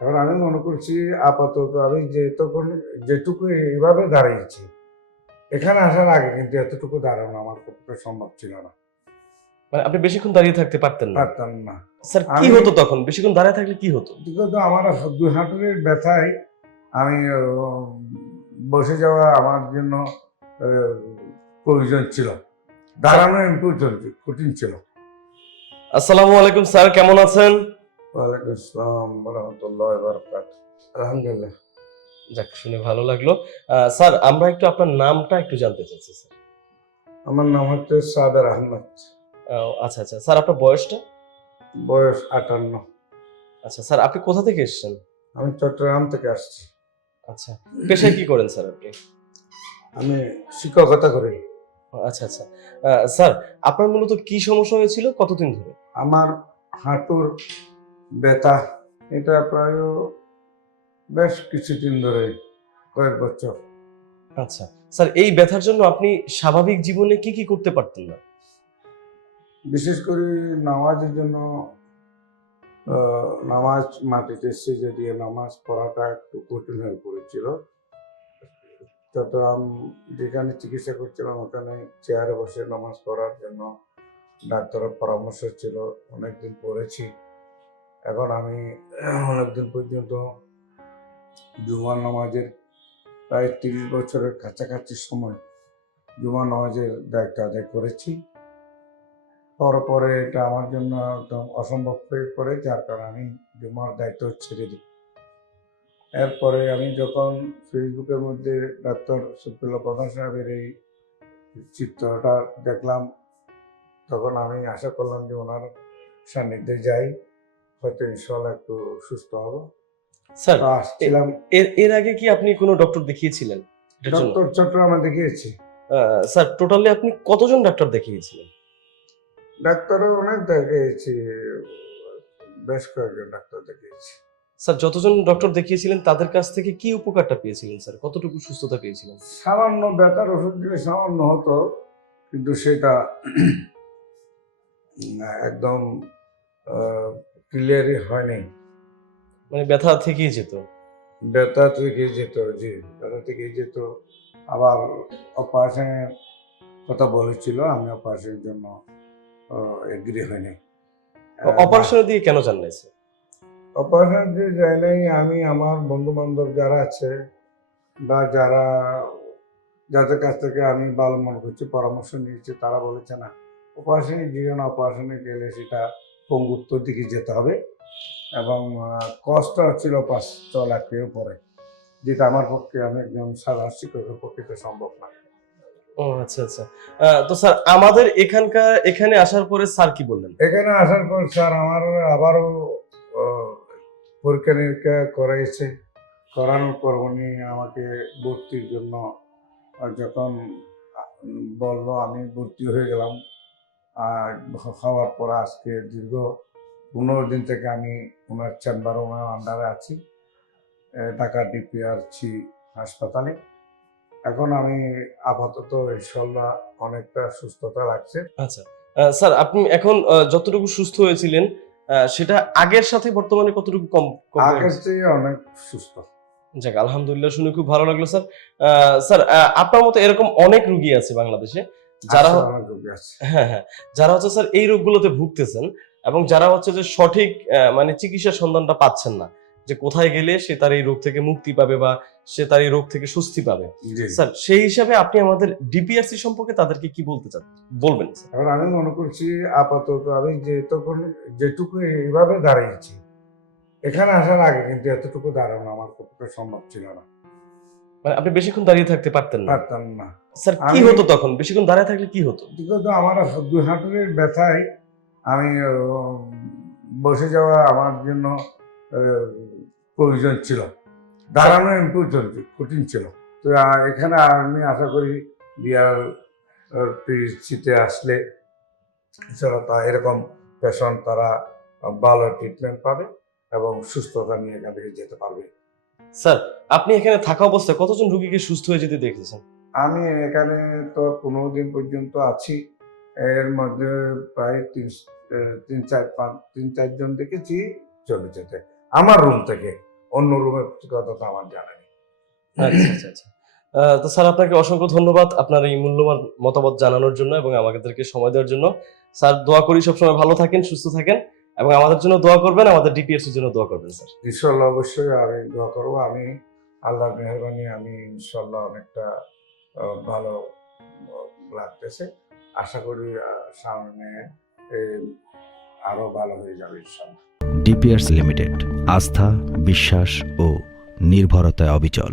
এখন আমি মনে করছি আপাতত আমি যেটুকু যেটুকু এইভাবে দাঁড়িয়েছি এখানে আসার আগে কিন্তু এতটুকু দাঁড়ানো আমার পক্ষে সম্ভব ছিল না। মানে আপনি বেশিক্ষণ দাঁড়িয়ে থাকতে পারতেন না? পারতাম না। স্যার কি হতো তখন? বেশিক্ষণ দাঁড়িয়ে থাকলে কি হতো? বিগত আমার দুই হাঁটুরের ব্যথায় আমি বসে যাওয়া আমার জন্য প্রয়োজন ছিল। দাঁড়ানো প্রয়োজন কঠিন ছিল। আসসালামু আলাইকুম স্যার কেমন আছেন? ওয়ালাইকুম আসসালাম রহমতুল্লাহ বারকাত আলহামদুলিল্লাহ যাক শুনে ভালো লাগল। স্যার আমরা একটু আপনার নামটা একটু জানতে চাচ্ছি স্যার। আমার নাম হচ্ছে সাবের আহমদ। আহ, আচ্ছা আচ্ছা। স্যার আপনার বয়সটা? বয়স আটান্ন। আচ্ছা স্যার আপনি কোথা থেকে এসেছেন? আমি চট্টগ্রাম থেকে আসছি। আচ্ছা পেশায় কি করেন স্যার আপনি? আমি শিক্ষকতা করি। আচ্ছা আচ্ছা। স্যার আপনার মূলত কি সমস্যা হয়েছিল? কতদিন ধরে? আমার হাঁটুর ব্যথা এটা প্রায় বেশ কিছুদিন ধরে কয়েক বছর। আচ্ছা স্যার এই ব্যথার জন্য আপনি স্বাভাবিক জীবনে কি কি করতে পারতেন না? বিশেষ করে নামাজের জন্য নামাজ মাটিতে সেজে দিয়ে নামাজ পড়াটা একটু কঠিন হয়ে পড়েছিল। চট্টগ্রাম যেখানে চিকিৎসা করছিলাম ওখানে চেয়ারে বসে নামাজ পড়ার জন্য ডাক্তারের পরামর্শ ছিল। অনেকদিন পড়েছি। এখন আমি অনেকদিন পর্যন্ত জুমার নামাজের প্রায় তিরিশ বছরের কাছাকাছি সময় জুমার নামাজের দায়িত্ব আদায় করেছি। পরে এটা আমার জন্য একদম অসম্ভব হয়ে পড়ে, যার কারণে আমি জুমার দায়িত্ব ছেড়ে দিই। এরপরে আমি যখন ফেসবুকের মধ্যে ডাক্তার সুপ্রিয় প্রধান সাহেবের এই চিত্রটা দেখলাম, তখন আমি আশা করলাম যে ওনার সান্নিধ্যে যাই। হয়তো ইনশাল্লাহ একটু সুস্থ হব। স্যার আসছিলাম। এর এর আগে কি আপনি কোনো ডক্টর দেখিয়েছিলেন? ডক্টর চট্টগ্রামে দেখিয়েছি। স্যার টোটালি আপনি কতজন ডাক্তার দেখিয়েছিলেন? ডাক্তারও অনেক দেখিয়েছি বেশ কয়েকজন ডাক্তার দেখিয়েছি। স্যার যতজন ডক্টর দেখিয়েছিলেন তাদের কাছ থেকে কি উপকারটা পেয়েছিলেন স্যার? কতটুকু সুস্থতা পেয়েছিলেন? সামান্য ব্যথার ওষুধ দিলে সামান্য হতো কিন্তু সেটা একদম ক্লিয়ারই হয়নি মানে ব্যথা থেকেই যেত। ব্যথা থেকে যেত জি ব্যথা থেকে যেত। আবার অপারেশনের কথা বলেছিল আমি অপারেশনের জন্য এগ্রি হয়নি। অপারেশনের দিকে কেন জান নাই স্যার অপারেশন যে যায় নাই আমি আমার বন্ধু বান্ধব যারা আছে বা যারা যাদের কাছ থেকে আমি ভালো মনে করছি পরামর্শ নিয়েছি তারা বলেছে না। অপারেশনে গিয়ে না অপারেশনে গেলে সেটা পঙ্গুত্বর দিকে যেতে হবে। এবং কষ্ট হচ্ছিল পাঁচ ছ লাখ টাকা পরে যেটা আমার পক্ষে আমি একজন সাধারণ শিক্ষকের পক্ষে তো সম্ভব না। ও আচ্ছা আচ্ছা। তো স্যার আমাদের এখানকার এখানে আসার পরে স্যার কি বললেন? এখানে আসার পর স্যার আমার আবারও পরীক্ষা নিরীক্ষা করাইছে। করানোর পর উনি আমাকে ভর্তির জন্য যখন বলল আমি ভর্তি হয়ে গেলাম। আর হওয়ার পর আজকে দীর্ঘ পনেরো দিন থেকে আমি ওনার চেম্বার ওনার আন্ডারে আছি ঢাকা ডিপিআরসি হাসপাতালে। এখন আমি আপাতত ইনশাল্লাহ অনেকটা সুস্থতা লাগছে আচ্ছা স্যার আপনি এখন যতটুকু সুস্থ হয়েছিলেন সেটা আগের সাথে বর্তমানে কতটুকু কম আগের চেয়ে অনেক সুস্থ। যাক আলহামদুলিল্লাহ শুনে খুব ভালো লাগল স্যার। স্যার আপনার মতো এরকম অনেক রুগী আছে বাংলাদেশে। যারা হ্যাঁ হ্যাঁ। যারা হচ্ছে স্যার এই রোগগুলোতে ভুগতেছেন এবং যারা হচ্ছে যে সঠিক মানে চিকিৎসার সন্ধানটা পাচ্ছেন না যে কোথায় গেলে সে তার এই রোগ থেকে মুক্তি পাবে বা সে তার এই রোগ থেকে স্বস্তি পাবে। স্যার সেই হিসাবে আপনি আমাদের ডিপিআরসি সম্পর্কে তাদেরকে কি বলতে চান? বলবেন এখন আমি মনে করছি আপাতত আমি যেটুকু যেটুকু এইভাবে দাঁড়িয়েছি এখানে আসার আগে কিন্তু এতটুকু দাঁড়ানো আমার পক্ষে সম্ভব ছিল না। মানে আপনি বেশিক্ষণ দাঁড়িয়ে থাকতে পারতেন না। পারতাম না। স্যার কি হতো তখন? বেশিক্ষণ দাঁড়িয়ে থাকলে কি হতো? বিগত আমার দুই হাঁটুরের ব্যথায় আমি বসে যাওয়া আমার জন্য প্রয়োজন ছিল। দাঁড়ানো প্রয়োজন কঠিন ছিল। তো এখানে আমি আশা করি বিয়ার সিটে আসলে এছাড়া তা এরকম পেশেন্ট তারা ভালো ট্রিটমেন্ট পাবে এবং সুস্থতা নিয়ে এখান থেকে যেতে পারবে। স্যার আপনি এখানে থাকা অবস্থায় কতজন রুগীকে সুস্থ হয়ে যেতে দেখেছেন? আমি এখানে তো পনেরো দিন পর্যন্ত আছি। এর মধ্যে প্রায় তিন তিন চার পাঁচ তিন চারজন দেখেছি চলে যেতে। আমার রুম থেকে অন্য রুমের কথা তো আমার জানা নেই। আচ্ছা আচ্ছা আচ্ছা। তো স্যার আপনাকে অসংখ্য ধন্যবাদ আপনার এই মূল্যবান মতামত জানানোর জন্য এবং আমাদেরকে সময় দেওয়ার জন্য। স্যার দোয়া করি সবসময় ভালো থাকেন সুস্থ থাকেন। এবং আমাদের জন্য দোয়া করবেন আমাদের ডিপিএস জন্য দোয়া করবেন স্যার। ইনশাল্লাহ অবশ্যই আমি দোয়া করব। আমি আল্লাহর মেহরবানি আমি ইনশাল্লাহ অনেকটা ভালো লাগতেছে। আশা করি সামনে এ, আরও ভালো হয়ে যাবে ইনশাল্লাহ ডিপিয়ার্স লিমিটেড আস্থা বিশ্বাস ও নির্ভরতায় অবিচল।